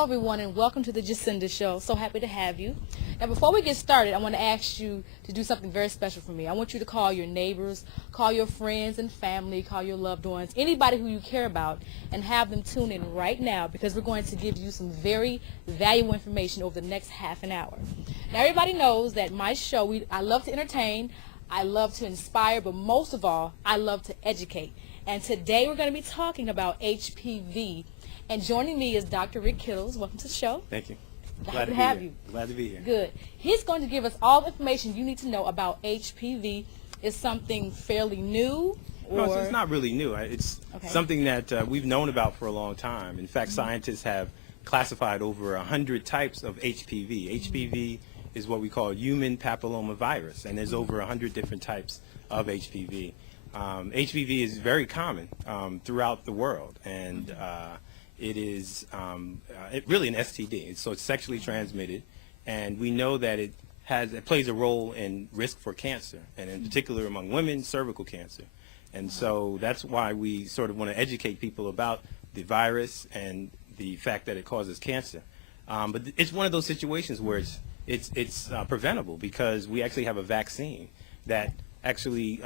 Hello, everyone, and welcome to the Jacinda Show. So happy to have you. Now, before we get started, I want to ask you to do something very special for me. I want you to call your neighbors, call your friends and family, call your loved ones, anybody who you care about, and have them tune in right now because we're going to give you some very valuable information over the next half an hour. Now, everybody knows that my show, I love to entertain, I love to inspire, but most of all, I love to educate. And today we're going to be talking about HPV. And joining me is Dr. Rick Kittles. Welcome to the show. Thank you. Glad to have you. Glad to be here. Good. He's going to give us all the information you need to know about HPV. Is something fairly new? Or? No, it's not really new. It's something that we've known about for a long time. In fact, scientists have classified over 100 types of HPV. HPV is what we call human papillomavirus, and there's over 100 different types of HPV. HPV is very common throughout the world, and it is really an STD. So it's sexually transmitted, and we know that it plays a role in risk for cancer, and in particular among women, cervical cancer. And so that's why we sort of want to educate people about the virus and the fact that it causes cancer. But it's one of those situations where it's preventable because we actually have a vaccine that actually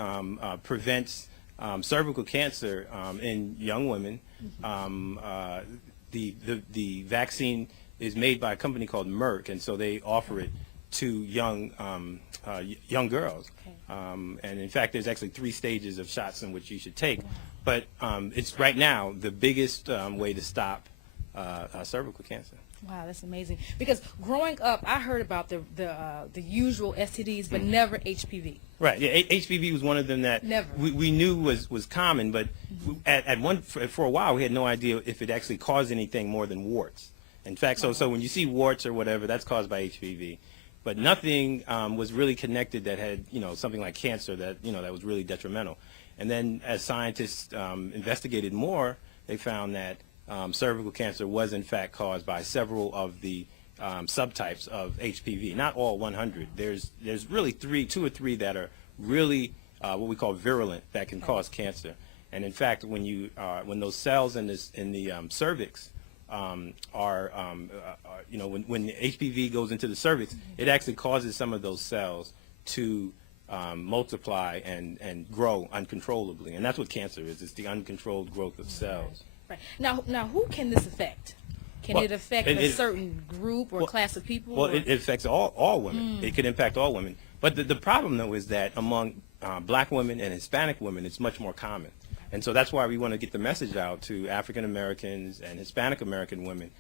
prevents cervical cancer in young women. The vaccine is made by a company called Merck, and so they offer it to young girls. And in fact, there's actually 3 stages of shots in which you should take. But it's right now the biggest way to stop cervical cancer. Wow, that's amazing. Because growing up, I heard about the usual STDs, but never HPV. Right. Yeah, HPV was one of them that we knew was common, but for a while we had no idea if it actually caused anything more than warts. In fact, so when you see warts or whatever, that's caused by HPV. But nothing was really connected that had something like cancer that that was really detrimental. And then as scientists investigated more, they found that cervical cancer was in fact caused by several of the subtypes of HPV. Not all 100. There's really 2 or 3 that are really what we call virulent that can cause cancer. And in fact, when those cells in the cervix when HPV goes into the cervix, it actually causes some of those cells to multiply and grow uncontrollably. And that's what cancer is. It's the uncontrolled growth of cells. Right. Now, who can this affect? Can it affect a certain group or class of people? Well, it affects all women. It can impact all women. But the problem, though, is that among black women and Hispanic women, it's much more common. And so that's why we want to get the message out to African Americans and Hispanic American women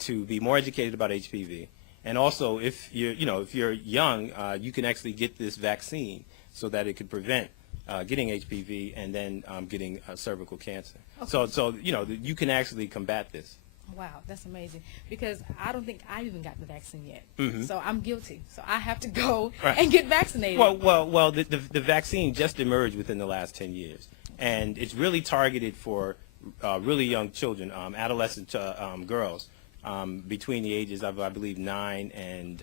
to be more educated about HPV. And also, if you're young, you can actually get this vaccine so that it could prevent getting HPV and then getting cervical cancer. Okay. So you can actually combat this. Wow, that's amazing. Because I don't think I even got the vaccine yet. So I'm guilty. So I have to go and get vaccinated. Well, the vaccine just emerged within the last 10 years. And it's really targeted for really young children, adolescent girls between the ages of, I believe, 9 and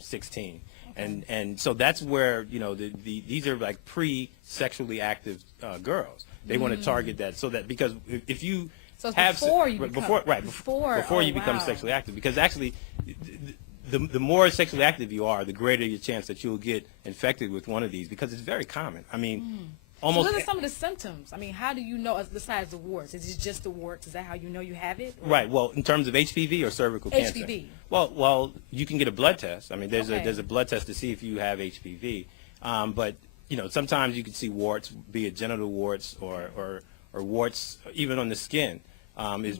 16. And so that's where these are like pre-sexually active girls. They want to target that so that because if you before you become sexually active, because actually the more sexually active you are, the greater your chance that you'll get infected with one of these because it's very common. I mean. So what are some of the symptoms? I mean, how do you know besides the warts? Is it just the warts? Is that how you know you have it? Or? Right. Well, in terms of HPV or cervical cancer. HPV. Well, you can get a blood test. I mean, there's a blood test to see if you have HPV. But sometimes you can see warts, be it genital warts or warts even on the skin, is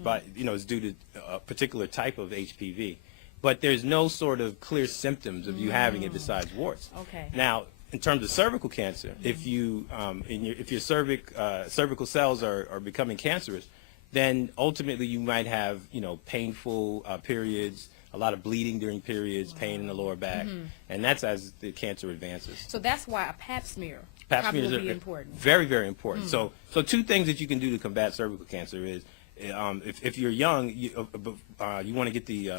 due to a particular type of HPV. But there's no sort of clear symptoms of you having it besides warts. Okay. Now, in terms of cervical cancer, if your cervical cells are becoming cancerous, then ultimately you might have painful periods, a lot of bleeding during periods, pain in the lower back, and that's as the cancer advances. So that's why a Pap smear probably will be important. Very, very important. So 2 things that you can do to combat cervical cancer is if you're young, you want to get the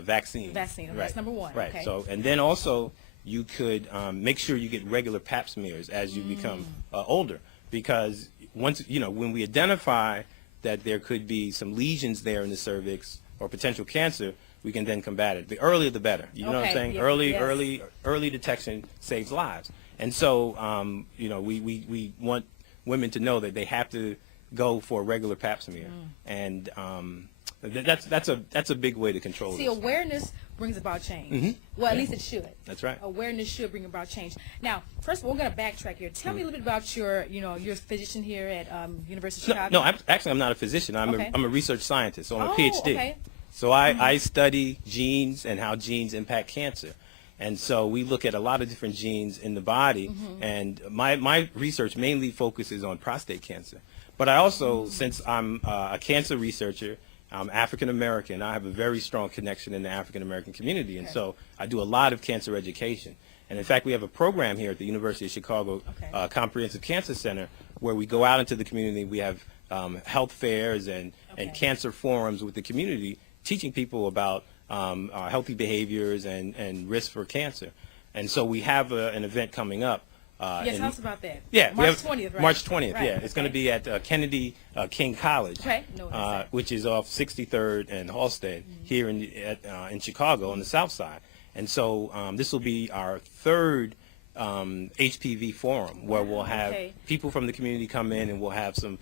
vaccine. Vaccine. Right. That's number 1. Right. Okay. So and then also. You could make sure you get regular Pap smears as you become older, because once when we identify that there could be some lesions there in the cervix, or potential cancer, we can then combat it. The earlier the better. You know what I'm saying? Yes. Early detection saves lives. And so, you know, we want women to know that they have to go for a regular pap smear, and that's a big way to control See, this. awareness brings about change. Well, at least it should. That's right. Awareness should bring about change. Now, first of all, we're going to backtrack here. Tell me a little bit about your a physician here at University of Chicago. No, I'm not a physician. I'm a research scientist, so I'm a Ph.D. Okay. So I study genes and how genes impact cancer. And so we look at a lot of different genes in the body, and my research mainly focuses on prostate cancer. But I also, since I'm a cancer researcher, I'm African American, I have a very strong connection in the African American community, and so I do a lot of cancer education. And in fact, we have a program here at the University of Chicago Comprehensive Cancer Center where we go out into the community. We have health fairs and cancer forums with the community, teaching people about healthy behaviors and risks for cancer. And so we have an event coming up. Yes, tell us about that. Yeah, March 20th, right? March 20th, yeah. It's going to be at Kennedy King College, which is off 63rd and Halsted here in Chicago on the south side. And so this will be our third HPV forum where we'll have people from the community come in, and we'll have some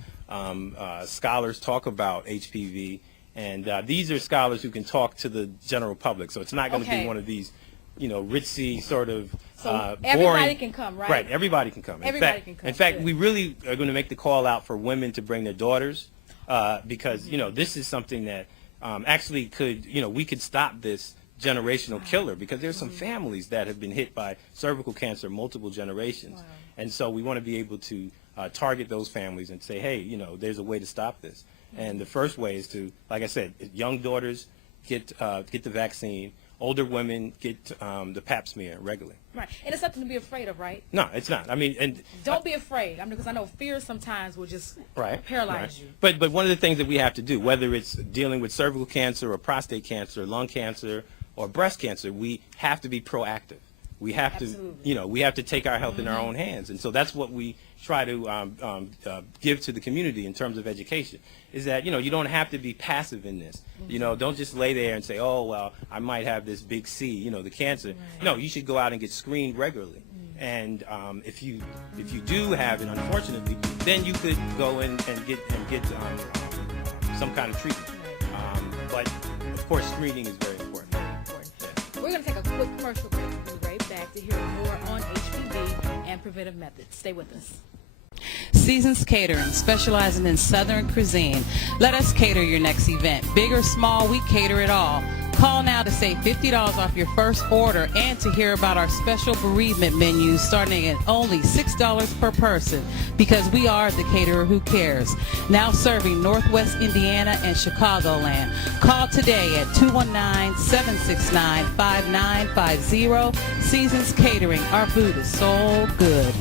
scholars talk about HPV. And these are scholars who can talk to the general public. So it's not going to be one of these, you know, ritzy sort of everybody boring. Can come, right? Right, everybody can come. In fact, we really are going to make the call out for women to bring their daughters because, you know, this is something that actually could, you know, we could stop this generational killer, because there's some families that have been hit by cervical cancer multiple generations. And so we want to be able to target those families and say, hey, you know, there's a way to stop this. And the first way is to, like I said, young daughters get the vaccine. Older women get the pap smear regularly. Right, and it's something to be afraid of, right? No, it's not. I mean, and don't be afraid. I mean, because I know fear sometimes will just paralyze you. But one of the things that we have to do, whether it's dealing with cervical cancer or prostate cancer, lung cancer, or breast cancer, we have to be proactive. We have to, you know, we have to take our health in our own hands, and so that's what we try to give to the community in terms of education. Is that, you know, you don't have to be passive in this. You know, don't just lay there and say, oh well, I might have this big C, you know, the cancer. No, you should go out and get screened regularly. And if you do have it, unfortunately, then you could go in and get some kind of treatment. But of course, screening is very important. We're going to take a quick commercial break. We'll be right back to hear more on HPV and preventive methods. Stay with us. Seasons Catering, specializing in Southern cuisine. Let us cater your next event. Big or small, we cater it all. Call now to save $50 off your first order and to hear about our special bereavement menus starting at only $6 per person, because we are the caterer who cares. Now serving Northwest Indiana and Chicagoland. Call today at 219-769-5950. Seasons Catering. Our food is so good.